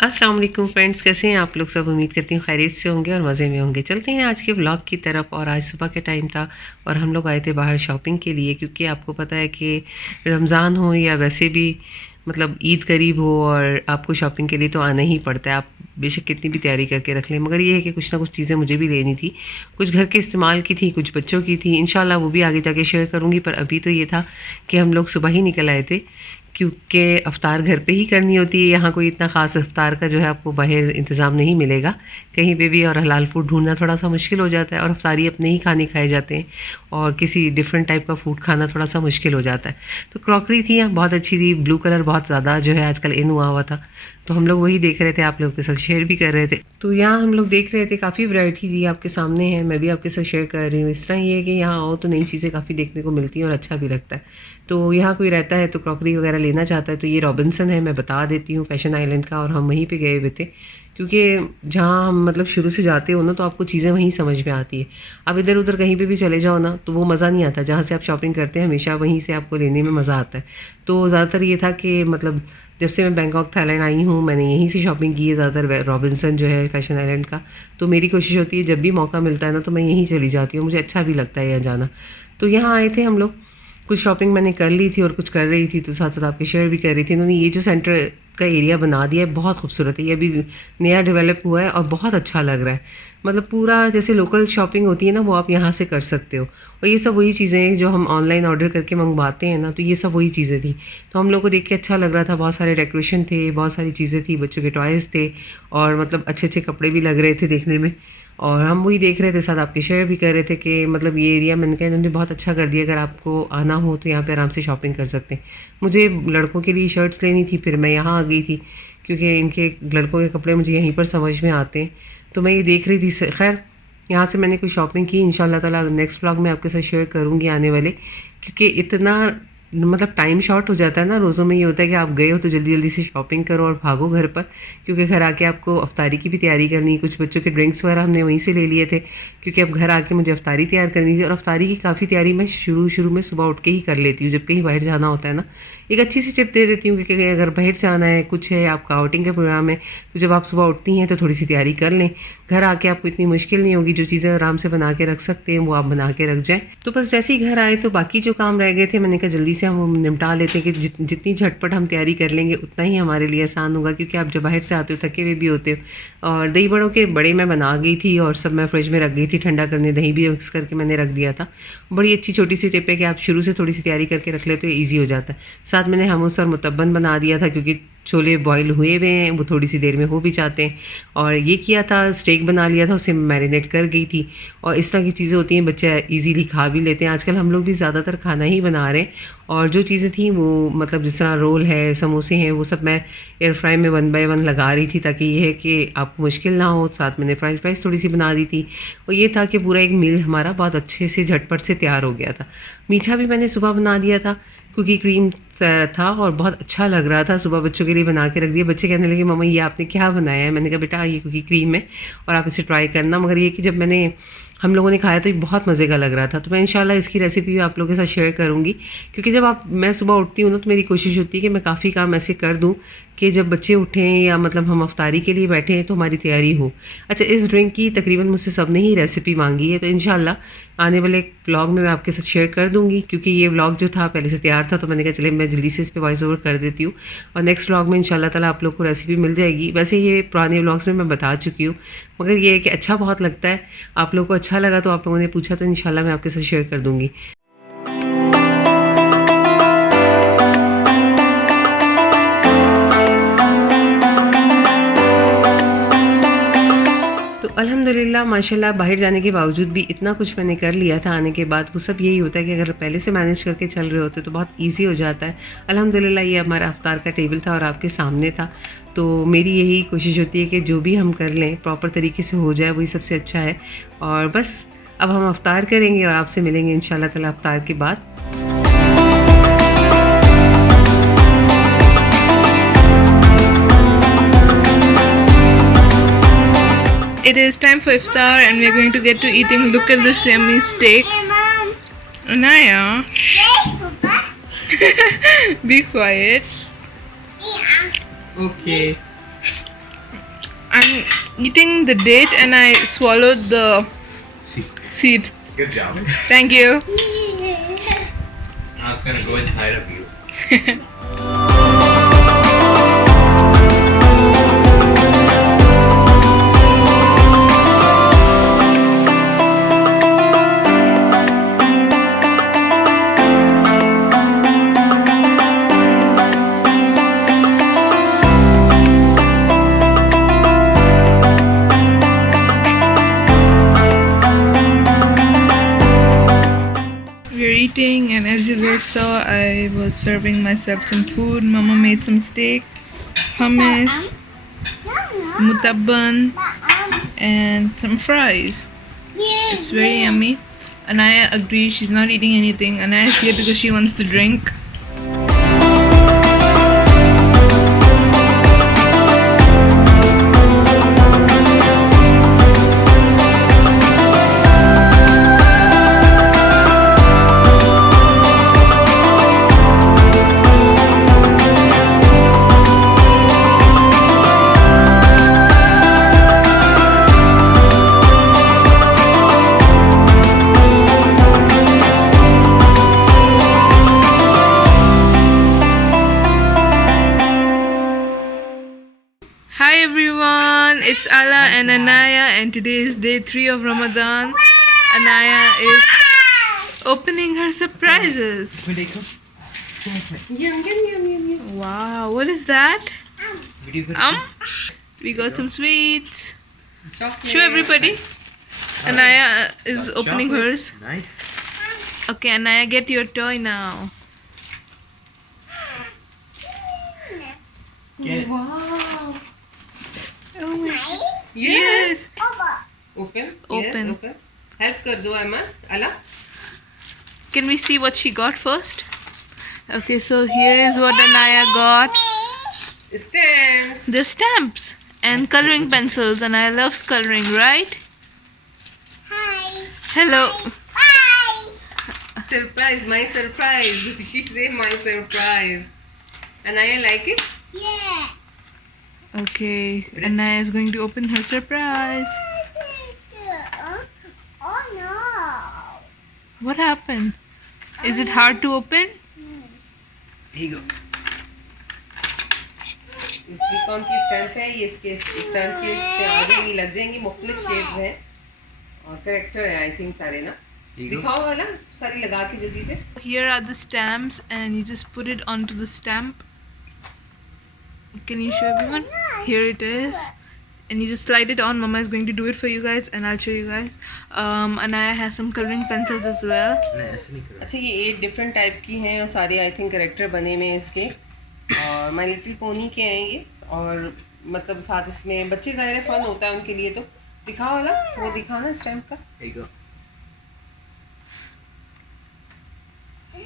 अस्सलाम वालेकुम फ्रेंड्स, कैसे हैं आप लोग सब। उम्मीद करती हूँ खैरियत से होंगे और मज़े में होंगे। चलते हैं आज के व्लॉग की तरफ। और आज सुबह के टाइम था और हम लोग आए थे बाहर शॉपिंग के लिए, क्योंकि आपको पता है कि रमज़ान हो या वैसे भी मतलब ईद करीब हो और आपको शॉपिंग के लिए तो आना ही पड़ता है। आप बेशक कितनी भी तैयारी करके रख लें, मगर ये है कि कुछ ना कुछ चीज़ें मुझे भी लेनी थी। कुछ घर के इस्तेमाल की थी, कुछ बच्चों की थी। इंशाल्लाह वो भी आगे जाके शेयर करूँगी, पर अभी तो ये था कि हम लोग सुबह ही निकल आए थे, क्योंकि अफ्तार घर पे ही करनी होती है। यहाँ कोई इतना ख़ास अफ्तार का जो है आपको बाहर इंतज़ाम नहीं मिलेगा कहीं पे भी, और हलाल फूड ढूंढना थोड़ा सा मुश्किल हो जाता है। और अफ्तारी अपने ही खाने खाए जाते हैं और किसी डिफरेंट टाइप का फूड खाना थोड़ा सा मुश्किल हो जाता है। तो क्रॉकरी थी यहाँ, बहुत अच्छी थी। ब्लू कलर बहुत ज़्यादा जो है आजकल इन हुआ था, तो हम लोग वही देख रहे थे, आप लोगों के साथ शेयर भी कर रहे थे। तो यहाँ हम लोग देख रहे थे, काफ़ी वैरायटी थी आपके सामने है, मैं भी आपके साथ शेयर कर रही हूँ। इस तरह ये है कि यहाँ आओ तो नई चीज़ें काफ़ी देखने को मिलती हैं और अच्छा भी लगता है। तो यहाँ कोई रहता है तो क्रॉकरी वगैरह लेना चाहता है तो ये रॉबिन्सन है, मैं बता देती हूँ, फैशन आइलैंड का। और हम वहीं पे गए हुए थे, क्योंकि जहाँ हम मतलब शुरू से जाते हो ना तो आपको चीज़ें वहीं समझ में आती है। अब इधर उधर कहीं पे भी चले जाओ ना तो वो मज़ा नहीं आता। जहाँ से आप शॉपिंग करते हैं हमेशा वहीं से आपको लेने में मज़ा आता है। तो ज़्यादातर ये था कि मतलब जब से मैं बैंकॉक थाईलैंड आई हूँ मैंने यहीं से शॉपिंग की है ज़्यादातर, रॉबिन्सन जो है फैशन आइलैंड का। तो मेरी कोशिश होती है जब भी मौका मिलता है ना तो मैं यहीं चली जाती हूँ, मुझे अच्छा भी लगता है यहाँ जाना। तो यहाँ आए थे हम लोग, कुछ शॉपिंग मैंने कर ली थी और कुछ कर रही थी, तो साथ साथ आपके शेयर भी कर रही थी। इन्होंने ये जो सेंटर का एरिया बना दिया है बहुत खूबसूरत है, ये अभी नया डेवलप हुआ है और बहुत अच्छा लग रहा है। मतलब पूरा जैसे लोकल शॉपिंग होती है ना वो आप यहाँ से कर सकते हो। और ये सब वही चीज़ें हैं जो हम ऑनलाइन ऑर्डर करके मंगवाते हैं ना, तो ये सब वही चीज़ें थी। तो हम लोग को देख के अच्छा लग रहा था, बहुत सारे डेकोरेशन थे, बहुत सारी चीज़ें थी, बच्चों के टॉयज़ थे और मतलब अच्छे अच्छे कपड़े भी लग रहे थे देखने में। और हम वही देख रहे थे, साथ आपके शेयर भी कर रहे थे कि मतलब ये एरिया मैंने कहा इन्होंने बहुत अच्छा कर दिया, अगर आपको आना हो तो यहाँ पे आराम से शॉपिंग कर सकते हैं। मुझे लड़कों के लिए शर्ट्स लेनी थी, फिर मैं यहाँ आ गई थी क्योंकि इनके लड़कों के कपड़े मुझे यहीं पर समझ में आते हैं। तो मैं ये देख रही थी। खैर यहाँ से मैंने कोई शॉपिंग की, इंशाल्लाह ताला नेक्स्ट व्लॉग में आपके साथ शेयर करूँगी आने वाले, क्योंकि इतना मतलब टाइम शॉर्ट हो जाता है ना। रोज़ों में ये होता है कि आप गए हो तो जल्दी जल्दी से शॉपिंग करो और भागो घर पर, क्योंकि घर आके आपको अफ्तारी की भी तैयारी करनी है। कुछ बच्चों के ड्रिंक्स वगैरह हमने वहीं से ले लिए थे, क्योंकि अब घर आके मुझे अफ्तारी तैयार करनी थी। और अफ्तारी की काफ़ी तैयारी मैं शुरू में सुबह उठ के ही कर लेती हूँ, जब कहीं बाहर जाना होता है ना। एक अच्छी सी टिप दे देती हूँ कि अगर बाहर जाना है, कुछ है, आपका आउटिंग का प्रोग्राम है, तो जब आप सुबह उठती हैं तो थोड़ी सी तैयारी कर लें। घर आके आपको इतनी मुश्किल नहीं होगी, जो चीज़ें आराम से बना के रख सकते हैं वो आप बना के रख जाएं। तो बस जैसे ही घर आए तो बाकी जो काम रह गए थे मैंने कहा जल्दी से हम निपटा लेते हैं, कि जितनी झटपट हम तैयारी कर लेंगे उतना ही हमारे लिए आसान होगा, क्योंकि आप जब बाहर से आते हो थके हुए भी होते हो। और दही बड़ों के बड़े मैं बना गई थी और सब मैं फ्रिज में रख गई थी ठंडा करने, दही भी मिक्स करके मैंने रख दिया था। बड़ी अच्छी छोटी सी टिप है कि आप शुरू से थोड़ी सी तैयारी करके रख ले तो ईजी हो जाता है। साथ मैंने हमूस और मुतब्बन बना दिया था, क्योंकि छोले बॉईल हुए हुए हैं, वो थोड़ी सी देर में हो भी जाते हैं। और ये किया था, स्टेक बना लिया था, उसे मैरिनेट कर गई थी। और इस तरह की चीज़ें होती हैं, बच्चे इजीली खा भी लेते हैं। आजकल हम लोग भी ज़्यादातर खाना ही बना रहे हैं। और जो चीज़ें थी वो मतलब जिस तरह रोल है, समोसे हैं, वो सब मैं एयर फ्राई में 1 बाय 1 लगा रही थी, ताकि ये है कि आपको मुश्किल ना हो। साथ मैंने फ्रेंच फ्राइज़ थोड़ी सी बना दी थी। और ये था कि पूरा एक मील हमारा बहुत अच्छे से झटपट से तैयार हो गया था। मीठा भी मैंने सुबह बना दिया था, कुकी क्रीम था और बहुत अच्छा लग रहा था। सुबह बच्चों के लिए बना के रख दिया। बच्चे कहने लगे मम्मा ये आपने क्या बनाया है। मैंने कहा बेटा ये कुकी क्रीम है और आप इसे ट्राई करना। मगर ये कि जब हम लोगों ने खाया तो ये बहुत मज़े का लग रहा था। तो मैं इंशाल्लाह इसकी रेसिपी आप लोगों के साथ शेयर करूँगी, क्योंकि जब मैं सुबह उठती हूँ ना तो मेरी कोशिश होती है कि मैं काफ़ी काम ऐसे कर दूँ कि जब बच्चे उठें या मतलब हम अफ्तारी के लिए बैठे हैं तो हमारी तैयारी हो। अच्छा, इस ड्रिंक की तकरीबन मुझसे सब ने ही रेसिपी मांगी है, तो इंशाल्लाह आने वाले व्लॉग में मैं आपके साथ शेयर कर दूँगी, क्योंकि ये व्लॉग जो था पहले से तैयार था, तो मैंने कहा चले मैं जल्दी से इस पर वॉइस ओवर कर देती हूँ। और नेक्स्ट व्लॉग में इंशाल्लाह ताला आप लोग को रेसिपी मिल जाएगी। वैसे ये पुराने व्लॉग्स में मैं बता चुकी हूँ, मगर ये है कि अच्छा बहुत लगता है। आप लोगों को अच्छा लगा तो आप लोगों ने पूछा तो इंशाल्लाह मैं आपके साथ शेयर कर दूँगी। तो अल्हम्दुलिल्लाह माशाल्लाह बाहर जाने के बावजूद भी इतना कुछ मैंने कर लिया था आने के बाद। वो सब यही होता है कि अगर पहले से मैनेज करके चल रहे होते तो बहुत ईजी हो जाता है। अल्हम्दुलिल्लाह ये हमारा अफ्तार का टेबल था और आपके सामने था। तो मेरी यही कोशिश होती है कि जो भी हम कर लें प्रॉपर तरीके से हो जाए, वही सबसे अच्छा है। और बस अब हम अफ्तार करेंगे और आपसे मिलेंगे इंशाल्लाह ताला अफ्तार के बाद। It is time for iftar and we are going to get to eating. Look at this yummy steak. Anaya, be quiet. Okay. eating the date and I swallowed the seed. Good job. Thank you. Now it's gonna go inside of you. We're eating, and as you guys saw, I was serving myself some food. Mama made some steak, hummus, mutabban, and some fries. It's very yummy. Anaya agrees she's not eating anything. Anaya's here because she wants to drink. Hi everyone, it's Ala and Anaya, and today is day 3 of Ramadan. Anaya is opening her surprises. Wow, what is that? We got some sweets. Show everybody. Anaya is opening hers. Nice. Okay, Anaya, get your toy now. Get it. Wow. Oh my. Yes. Yes. Open. Open. Yes, open. Help कर दो अमन. अला. Can we see what she got first? Okay, so here is what Anaya got. Stamps. The stamps and coloring pencils. Anaya loves coloring, right? Hello. Surprise, my surprise. She say my surprise. Anaya like it? Okay, Anaya is going to open her surprise. Oh no! What happened? Is it hard to open? Here you go. इसकी कौन की स्टैम्प है ये इसके स्टैम्प के इसके आगे भी लग जाएंगी मुख्तलिफ शेप हैं और करेक्टर है आई थिंक सारे ना दिखाओ वाला सारी लगा के जल्दी से Here are the stamps, and you just put it onto the stamp. Can you show everyone? Here it is. And you just slide it on. Mama is going to do it for you guys, and I'll show you guys. Anaya has some coloring pencils as well. नहीं ऐसे नहीं करो. अच्छा ये 8 different type की हैं और सारे आई थिंक करेक्टर बने हुए हैं इसके और माय लिटिल पोनी के हैं ये और मतलब साथ इसमें बच्चे ज़ाहिर है फन होता है उनके लिए तो दिखाओ वाला वो दिखाना स्टैम्प का Here you go.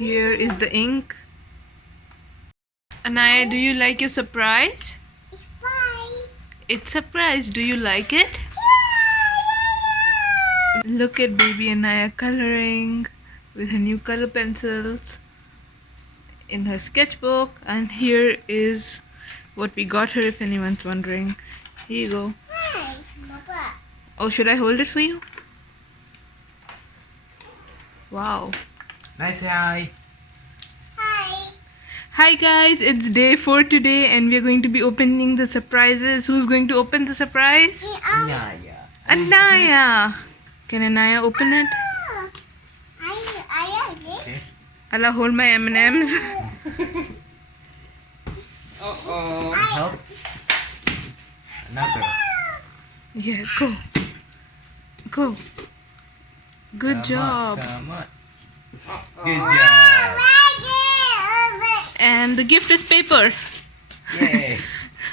Here is the ink. Anaya, do you like your surprise? It's surprise. Do you like it? Look at baby Anaya coloring with her new color pencils in her sketchbook. And here is what we got her, if anyone's wondering. Here you go. Oh, should I hold it for you? Wow. Nice hi. Hi guys, it's day 4 today and we are going to be opening the surprises. Who's going to open the surprise? Yeah, yeah. Anaya. Can Anaya open it? Okay. Allah, hold my M&Ms. oh Help. Another. Yeah, go. Go. Good Come job. On, come on. Good job. And the gift is paper. Yay.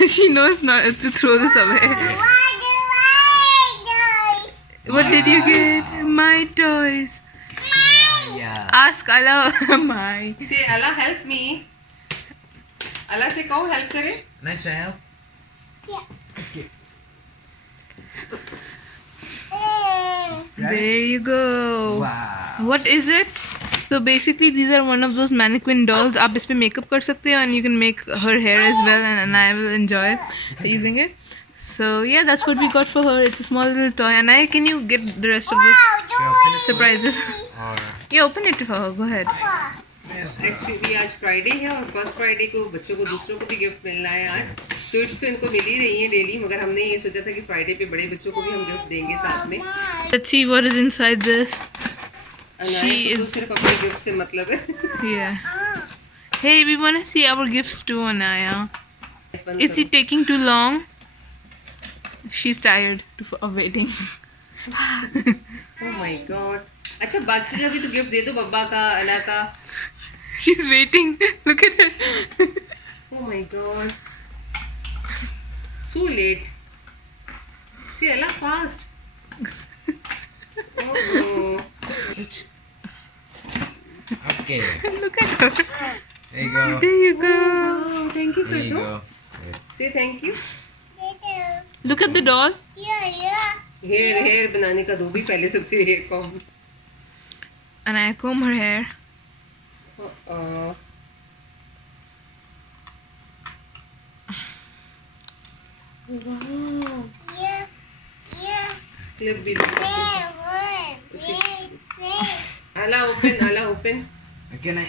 She knows not to throw this away. What did you get? My toys. Yeah. Ask Allah. My. say Allah help me Allah से कहो हेल्प करे Nice help. There you go. Wow. What is it? So basically these are one of those mannequin dolls. आप इस पे makeup कर सकते हो and you can make her hair as well, and I will enjoy using it. So yeah, that's what we got for her. It's a small little toy. And can you get the rest of the surprises? Or Yeah, open it for her. Go ahead. Actually आज फ्राइडे है और first Friday को बच्चों को दूसरों को भी गिफ्ट मिलना है आज। स्वीट्स तो इनको मिल ही रही हैं डेली, मगर हमने ये सोचा था कि फ्राइडे पे बड़े बच्चों को भी हम गिफ्ट देंगे साथ में। Let's see what is inside this. Anaya को तो सिर्फ अपने गिफ्ट से मतलब है। Yeah. Hey, we want to see our gifts too, Anaya. Is it taking too long? She's tired of waiting. Oh my God. अच्छा बाकी का भी तो गिफ्ट दे दो, बब्बा का, अला का। She's waiting. Look at her. Oh my God. So late. See, Ella fast. Oh no. okay. Look at her. There you go. There you go. Oh, thank you, There you Prato. go. Say thank you. Look at the doll. Hair बनाने का दो भी पहले सबसे hair comb. Anaya, comb her hair. Clip भी अला open. Can I?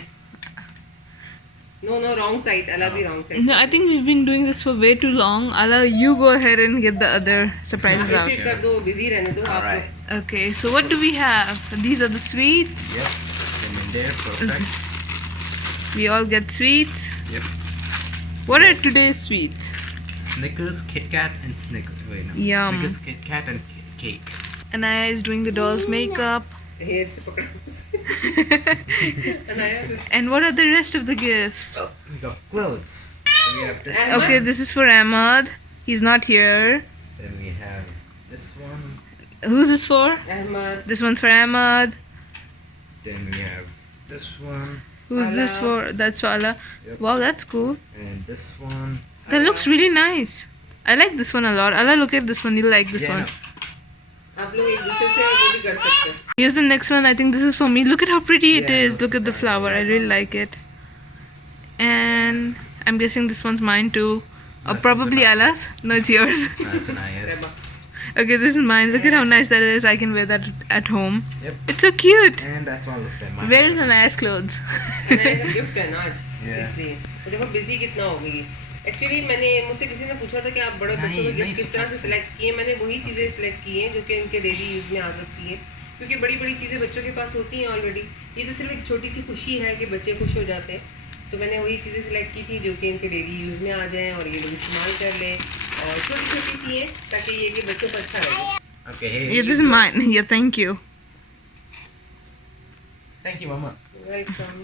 No wrong side, अला भी wrong side. No, I think we've been doing this for way too long. Allah, you go ahead and get the other surprises out. ऐसे कर दो, बिजी रहने दो आप Alright. लोग। Okay, so what do we have? These are the sweets. Yep. Them in there. Perfect. We all get sweets. Yep. What are today's sweets? Snickers, Kit Kat, and Snickers. Wait, no. Yum. Snickers, Kit Kat, and cake. Anaya is doing the doll's makeup. Hair से पकड़ा उसे। अनाया से- And what are the rest of the gifts? Oh, we got clothes. So we have this Ahmad. Okay, this is for Ahmad. He's not here. Then we have this one. Who's this for? Ahmad, This one's for Ahmad. Then we have this one. Who's this Allah. for? That's for Allah. Yep. Wow, that's cool. And this one. That looks really nice. I like this one a lot. Allah, look at this one. You'll like this Yeah, one. no. आप लोग एक दूसरे से वो भी कर सकते हैं। Here's the next one. I think this is for me. Look at how pretty it Yeah, is. Look at the flower. I really like it. And I'm guessing this one's mine too. Or That's probably good. Allah's. No, it's yours. That's an IS. Reba. Okay, this is mine. Look at how nice that is. I can wear that at home. Yep. It's so cute. And that's all of them. Where is Anaya's clothes? Anaya का गिफ्ट है ना आज, Yeah. इसलिए। तो देखो बिजी कितना हो गई। एक्चुअली मैंने मुझसे किसी ने पूछा था कि आप बड़े बच्चों के गिफ्ट किस तरह से सिलेक्ट किए। मैंने वही चीज़ें सिलेक्ट की हैं जो कि उनके डेली यूज़ में आ सकती हैं, क्योंकि बड़ी बड़ी चीज़ें बच्चों के पास होती हैं ऑलरेडी। ये तो सिर्फ एक छोटी सी खुशी है कि बच्चे खुश हो जाते हैं, तो मैंने वही चीज़ें सिलेक्ट की थी जो कि इनके डेली यूज़ में आ जाएँ और ये लोग इस्तेमाल कर लें, और छोटी छोटी सी हैं ताकि ये कि बच्चों को अच्छा लगे। Okay, here. Yeah, this is mine. Yeah, thank you. Thank you, Mama. Welcome.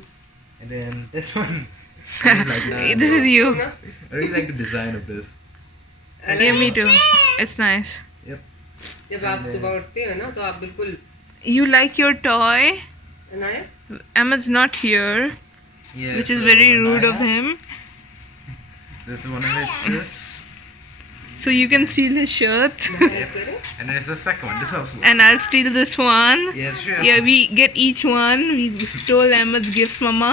And then this one. I really like that. This is you. I really like the design of this. Yeah, me too. It's nice. Yep. जब आप सुबह उठते हो ना तो आप बिल्कुल You like your toy? Anaya Ahmad's not here, Yeah. which is so very rude of Anaya, him. This is one of his shirts. So you can steal his shirts. Help करें। And there's the second one. This also. And I'll steal this one. Yes, sure. Yeah, we get each one. We stole Ahmad's gifts, Mama.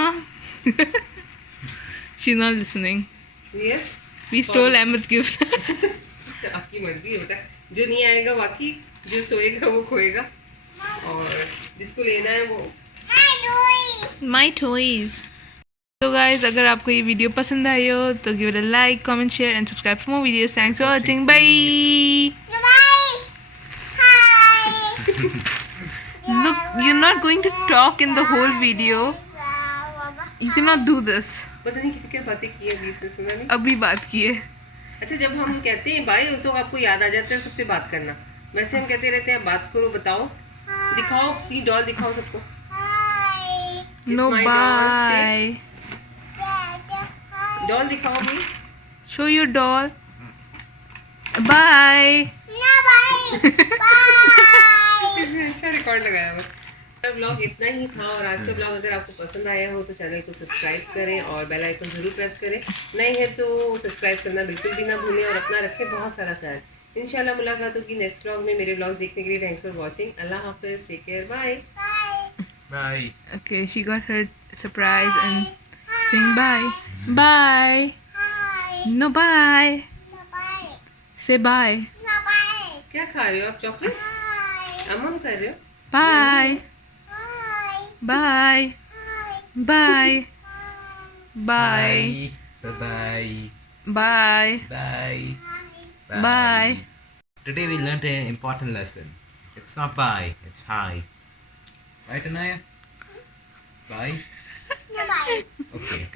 She's not listening. Yes, We stole Ahmad's gifts. आपकी मर्जी है बेटा, जो नहीं आएगा बाकी, जो सोएगा वो खोएगा, और जिसको लेना है वो। My toys. So guys, अगर आपको ये वीडियो पसंद आई हो तो give it a like, comment, share and subscribe for more videos. Thanks for watching. Bye. Look, you're not going to talk in the whole video. You cannot do this. पता नहीं क्या क्या बातें की है, बीच से सुना नहीं। अभी बात किए. अच्छा, जब हम कहते हैं बाय उस वक्त आपको याद आ जाता है सबसे बात करना। वैसे हम कहते रहते हैं बात करो, बताओ, दिखाओ, अपनी डॉल दिखाओ सबको। It's No my doll. Say, bye. Doll दिखाओ भाई। Show your doll. Bye. इसने अच्छा रिकॉर्ड लगाया हुआ। ब्लॉग इतना ही था, और आज का ब्लॉग अगर आपको पसंद आया हो तो चैनल को सब्सक्राइब करें और बेल आइकन ज़रूर प्रेस करें। नहीं है तो सब्सक्राइब करना बिल्कुल भी ना भूलें, और अपना रखें बहुत सारा ख्याल। इंशाल्लाह मुलाकात होगी नेक्स्ट ब्लॉग में। मेरे ब्लॉग्स देखने के लिए थैंक्स फॉर वॉचिंग। अल्लाह हाफिज़, take care, bye. Bye. Okay, she got her surprise and sing bye. Bye. No bye. Say bye. क्या खा रहे हो आप? चॉकलेट अमन खा रहे हो? Bye. Bye. Bye. Bye. Bye. Bye. Bye. Bye. Today we learned an important lesson. It's not bye, it's hi. Right, Anaya? Bye? Okay.